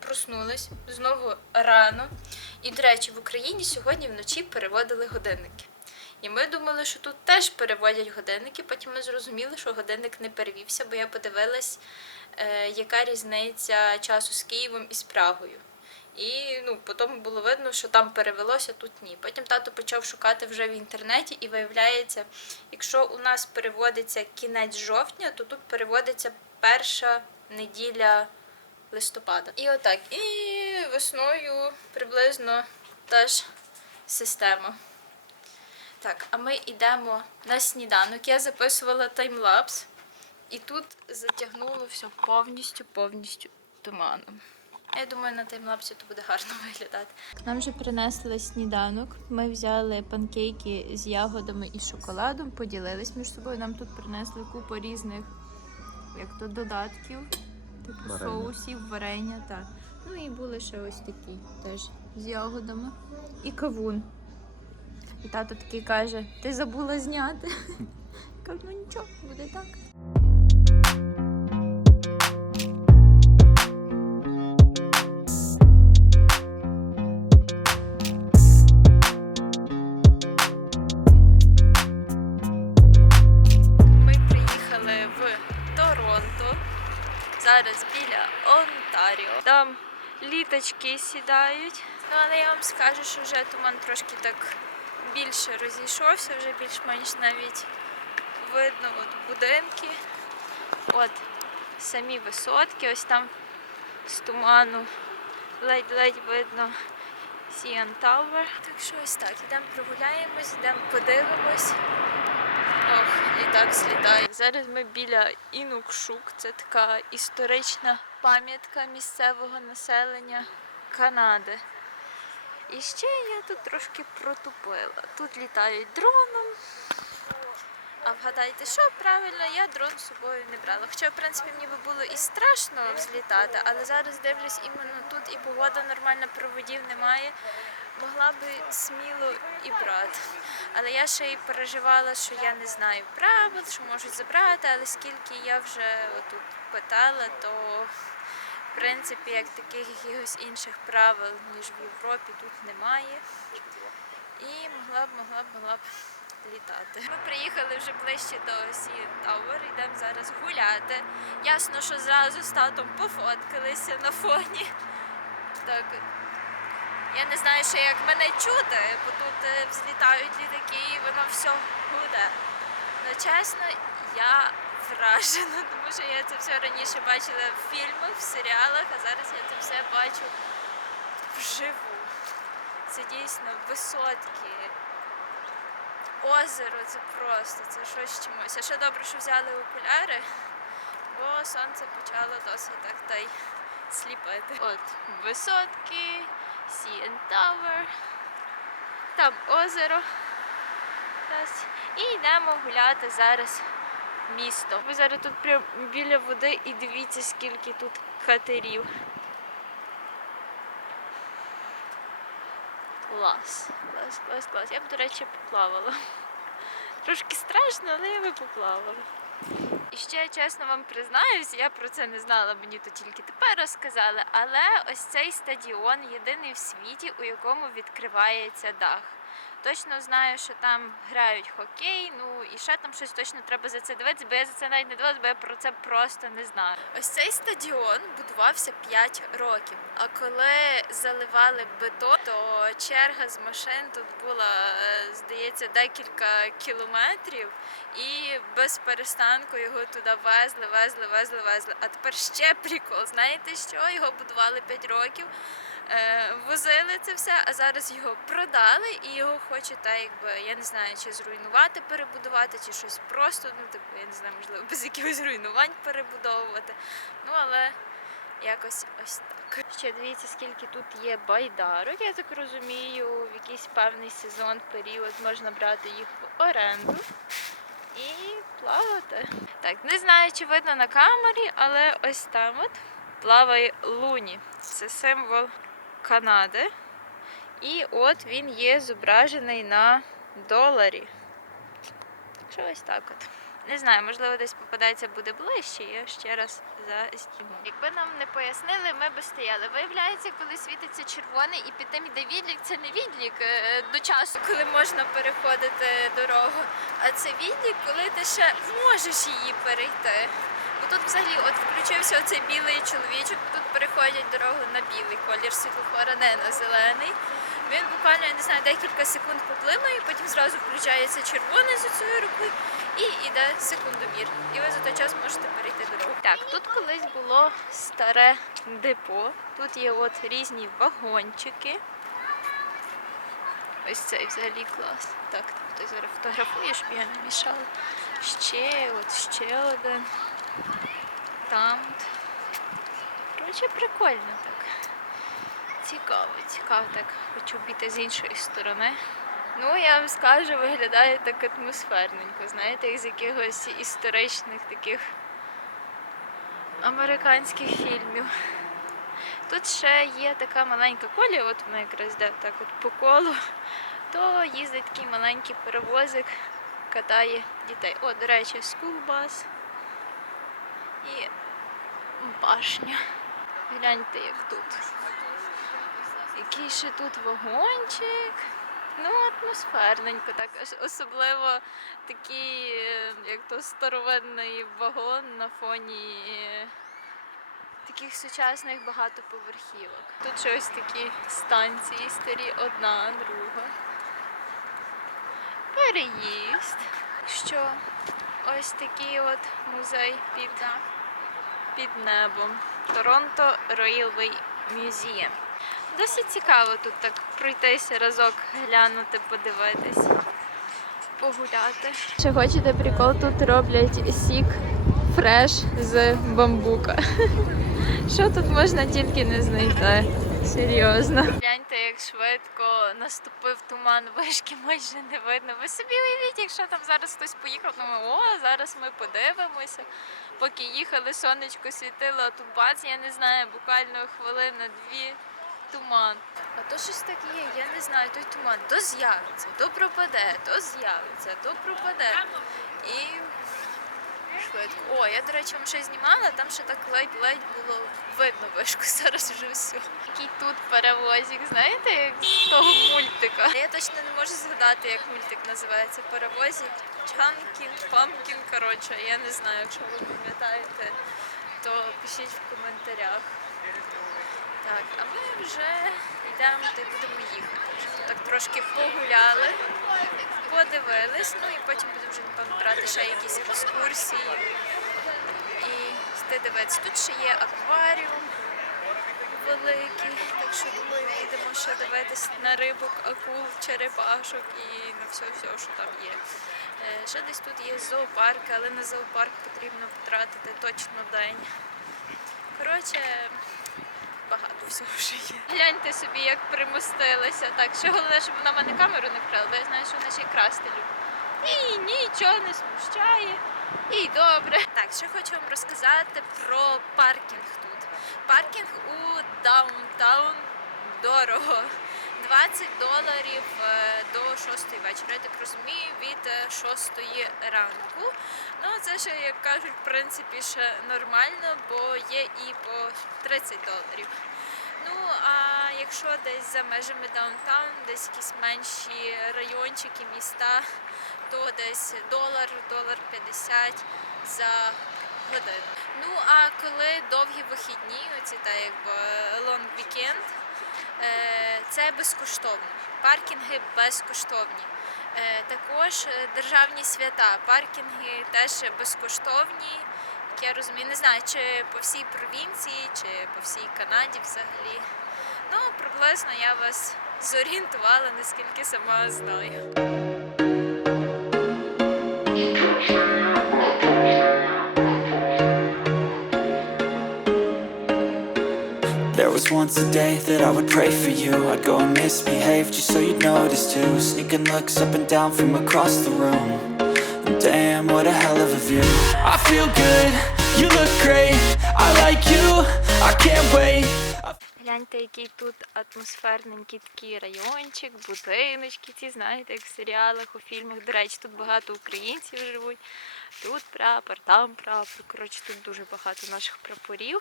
проснулись знову рано. І, до речі, в Україні сьогодні вночі переводили годинники. І ми думали, що тут теж переводять годинники. Потім ми зрозуміли, що годинник не перевівся, бо я подивилась, е, яка різниця часу з Києвом і з Прагою. І ну, потім було видно, що там перевелося, тут ні. Потім тато почав шукати вже в інтернеті, і виявляється, якщо у нас переводиться кінець жовтня, то тут переводиться перша неділя листопада. І отак. І весною приблизно та ж система. Так, а ми йдемо на сніданок. Я записувала таймлапс, і тут затягнуло все повністю, повністю туманом. Я думаю, на таймлапсі то буде гарно виглядати. Нам вже принесли сніданок. Ми взяли панкейки з ягодами і шоколадом, поділились між собою. Нам тут принесли купу різних як то додатків, типу Варення. соусів, варення, так. Ну і були ще ось такі теж з ягодами. І кавун. І тато такий каже: ти забула зняти. Кажу, ну нічого, буде так. Зараз біля Онтаріо. Там літочки сідають. Ну, але я вам скажу, що вже туман трошки так більше розійшовся, вже більш-менш навіть видно от будинки. От самі висотки, ось там з туману ледь-ледь видно CN Tower. Так що ось так, ідемо прогуляємось, йдемо подивимось. Літак злітає. Зараз ми біля Інукшук. Це така історична пам'ятка місцевого населення Канади. І ще я тут трошки протупила. Тут літають дроном. А вгадайте, що правильно, я дрон з собою не брала. Хоча, в принципі, мені би було і страшно взлітати, але зараз дивлюсь іменно тут і погода нормальна, проводів немає. Могла би сміло і брати. Але я ще й переживала, що я не знаю правил, що можуть забрати, але скільки я вже тут питала, то в принципі як таких якихось інших правил, ніж в Європі, тут немає. І могла б, могла б, могла б літати. Ми приїхали вже ближче до CN Tower, йдемо зараз гуляти. Ясно, що зразу з татом пофоткалися на фоні. Так, я не знаю, ще як мене чути, бо тут е, взлітають літаки і воно все гуде. Ну, чесно, я вражена, тому що я це все раніше бачила в фільмах, в серіалах, а зараз я це все бачу вживу. Це дійсно висотки. Озеро це просто, це щось з чимось. А ще добре, що взяли окуляри, бо сонце почало досить так та й сліпити. От висотки, CN Tower, там озеро. І йдемо гуляти зараз місто. Ви зараз тут прям біля води і дивіться, скільки тут катерів. Клас, клас, клас, клас. Я б, до речі, поплавала. Трошки страшно, але я би поплавала. І ще чесно вам признаюсь, я про це не знала, мені то тільки тепер розказали. Але ось цей стадіон єдиний в світі, у якому відкривається дах. Точно знаю, що там грають хокей, ну і ще там щось точно треба за це дивитися, бо я за це навіть не дивилась, бо я про це просто не знаю. Ось цей стадіон будувався 5 років. А коли заливали бетон, то черга з машин тут була, е, здається, декілька кілометрів, і без перестанку його туди везли, везли, везли, везли. А тепер ще прикол. Знаєте що? Його будували 5 років. Е, Возили це все, а зараз його продали і його хочуть, так якби я не знаю, чи зруйнувати, перебудувати, чи щось просто, ну типу, я не знаю, можливо, без якихось руйнувань перебудовувати. Ну але якось ось так. Ще дивіться, скільки тут є байдарок, я так розумію, в якийсь певний сезон, період можна брати їх в оренду і плавати. Так, не знаю, чи видно на камері, але ось там от плаває луні. Це символ Канади. І от він є зображений на доларі. Що ось так от. Не знаю, можливо, десь попадається буде ближче, я ще раз зазніму. Якби нам не пояснили, ми би стояли. Виявляється, коли світиться червоний і під тим іде відлік, це не відлік е, до часу, коли можна переходити дорогу. А це відлік, коли ти ще можеш її перейти. Тут взагалі от включився оцей білий чоловічок, тут переходять дорогу на білий колір світлофора, не на зелений. Він буквально, я не знаю, декілька секунд поплимає, потім зразу включається червоний з цією рукою і йде секундомір. І ви за той час можете перейти дорогу. Так, тут колись було старе депо. Тут є от різні вагончики. Ось цей взагалі клас. Так, ти зараз фотографуєш, щоб я не мішала. Ще, от ще один. Там. Коротше, прикольно так. Цікаво, цікаво так. Хочу обійти з іншої сторони. Ну, я вам скажу, виглядає так атмосферненько, знаєте, з якихось історичних таких американських фільмів. Тут ще є така маленька колія, от вона якраз йде так от по колу, то їздить такий маленький перевозик, катає дітей. О, до речі, скулбас і башня. Гляньте, як тут. Який ще тут вагончик. Ну, атмосферненько, так. Особливо такий, е, як то старовинний вагон на фоні е, таких сучасних багатоповерхівок. Тут ще ось такі станції старі, одна, друга. Переїзд. Що ось такий от музей під, під небом. Торонто Railway Museum. Досить цікаво тут так пройтися разок, глянути, подивитись, погуляти. Чи хочете прикол, тут роблять сік фреш з бамбука. Що тут можна тільки не знайти? Серйозно. Гляньте, як швидко наступив туман, вишки майже не видно. Ви собі уявіть, якщо там зараз хтось поїхав, думаю, о, зараз ми подивимося. Поки їхали, сонечко світило, а тут бац, я не знаю, буквально хвилина, дві туман. А то щось так є, я не знаю, той туман то з'явиться, то пропаде, то з'явиться, то пропаде. І швидко. О, я, до речі, вам ще знімала, там ще так ледь-ледь було видно вишку, зараз вже все. Який тут перевозик, знаєте, як з того мультика. Я точно не можу згадати, як мультик називається. Перевозик Чанкін, Памкін, коротше, я не знаю, якщо ви пам'ятаєте, то пишіть в коментарях. Так, а ми вже йдемо й будемо їхати. Вже так трошки погуляли, подивились, ну і потім будемо вже, напевно, брати ще якісь екскурсії і йти дивитися. Тут ще є акваріум великий, так що думаю, їдемо ще дивитись на рибок, акул, черепашок і на все, все, що там є. Е, Ще десь тут є зоопарк, але на зоопарк потрібно потратити точно день. Коротше, багато всього вже є. Гляньте собі, як примостилися. Так, ще головне, щоб вона мене камеру не вкрала, бо я знаю, що вона ще й красти любить. І нічого не смущає. І добре. Так, ще хочу вам розказати про паркінг тут. Паркінг у даунтаун дорого. 20 доларів е, до 6 вечора. Я так розумію, від е, 6 ранку. Ну, це ще, як кажуть, в принципі, ще нормально, бо є і по 30 доларів. Ну, а якщо десь за межами даунтаун, десь якісь менші райончики, міста, то десь долар, долар 50 за годину. Ну, а коли довгі вихідні, оці та якби long weekend, е, це безкоштовно. Паркінги безкоштовні. Е, Також е, державні свята, паркінги теж безкоштовні. Як я розумію, не знаю, чи по всій провінції, чи по всій Канаді взагалі. Ну, приблизно я вас зорієнтувала, наскільки сама знаю. Was once a day that I would pray for you I'd go and misbehave just so you'd notice too Sneaking looks up and down from across the room And Damn, what a hell of a view I feel good, you look great I like you, I can't wait Гляньте, який тут атмосферненький такий райончик, будиночки, ці знаєте, як в серіалах, у фільмах. До речі, тут багато українців живуть. Тут прапор, там прапор. Коротше, тут дуже багато наших прапорів.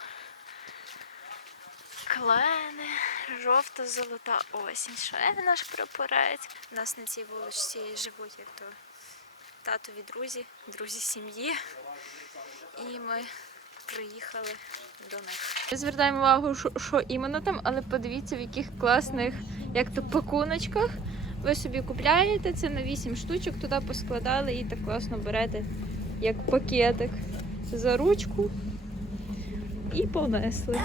Клени, жовто-золота осінь. Ще наш прапорець. У нас на цій вуличці живуть як то татові друзі, друзі сім'ї. І ми приїхали до них. Не звертаємо увагу, що, що іменно там, але подивіться, в яких класних, як то пакуночках. Ви собі купляєте це на 8 штучок, туди поскладали і так класно берете як пакетик за ручку і понесли.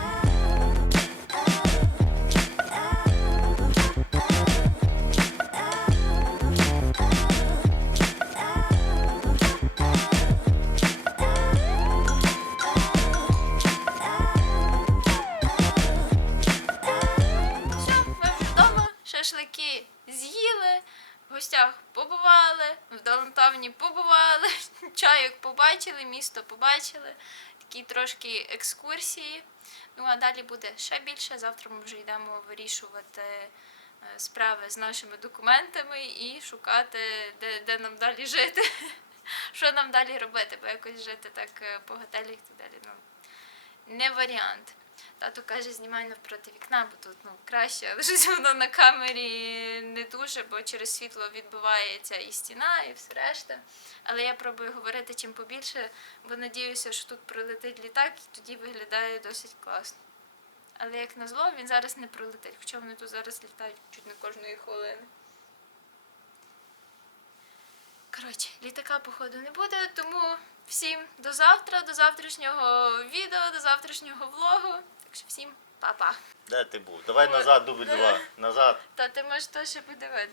Шашлики з'їли, в гостях побували, в Даунтауні побували, чайок побачили, місто побачили, такі трошки екскурсії. Ну а далі буде ще більше. Завтра ми вже йдемо вирішувати е, справи з нашими документами і шукати, де, де нам далі жити. Що нам далі робити, бо якось жити так е, по готелях і так далі. Ну, не варіант. Тато каже, знімай навпроти вікна, бо тут ну, краще, але щось воно на камері не дуже, бо через світло відбивається і стіна, і все решта. Але я пробую говорити чим побільше, бо надіюся, що тут прилетить літак, і тоді виглядає досить класно. Але як назло, він зараз не прилетить, хоча вони тут зараз літають чуть не кожної хвилини. Коротше, літака, походу, не буде, тому всім до завтра, до завтрашнього відео, до завтрашнього влогу. Так що всім па-па. Де ти був? Давай назад, дубль два. Назад. Та ти можеш теж подивитися.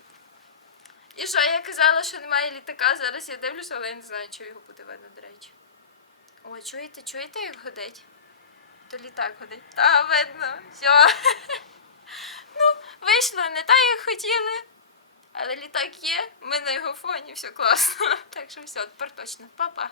І що, я казала, що немає літака, зараз я дивлюся, але я не знаю, чи його буде видно, до речі. О, чуєте, чуєте, як годить? То літак годить. Та, видно, все. ну, вийшло не так, як хотіли. Але літак є, ми на його фоні, все класно. Так що все, тепер точно. Па-па.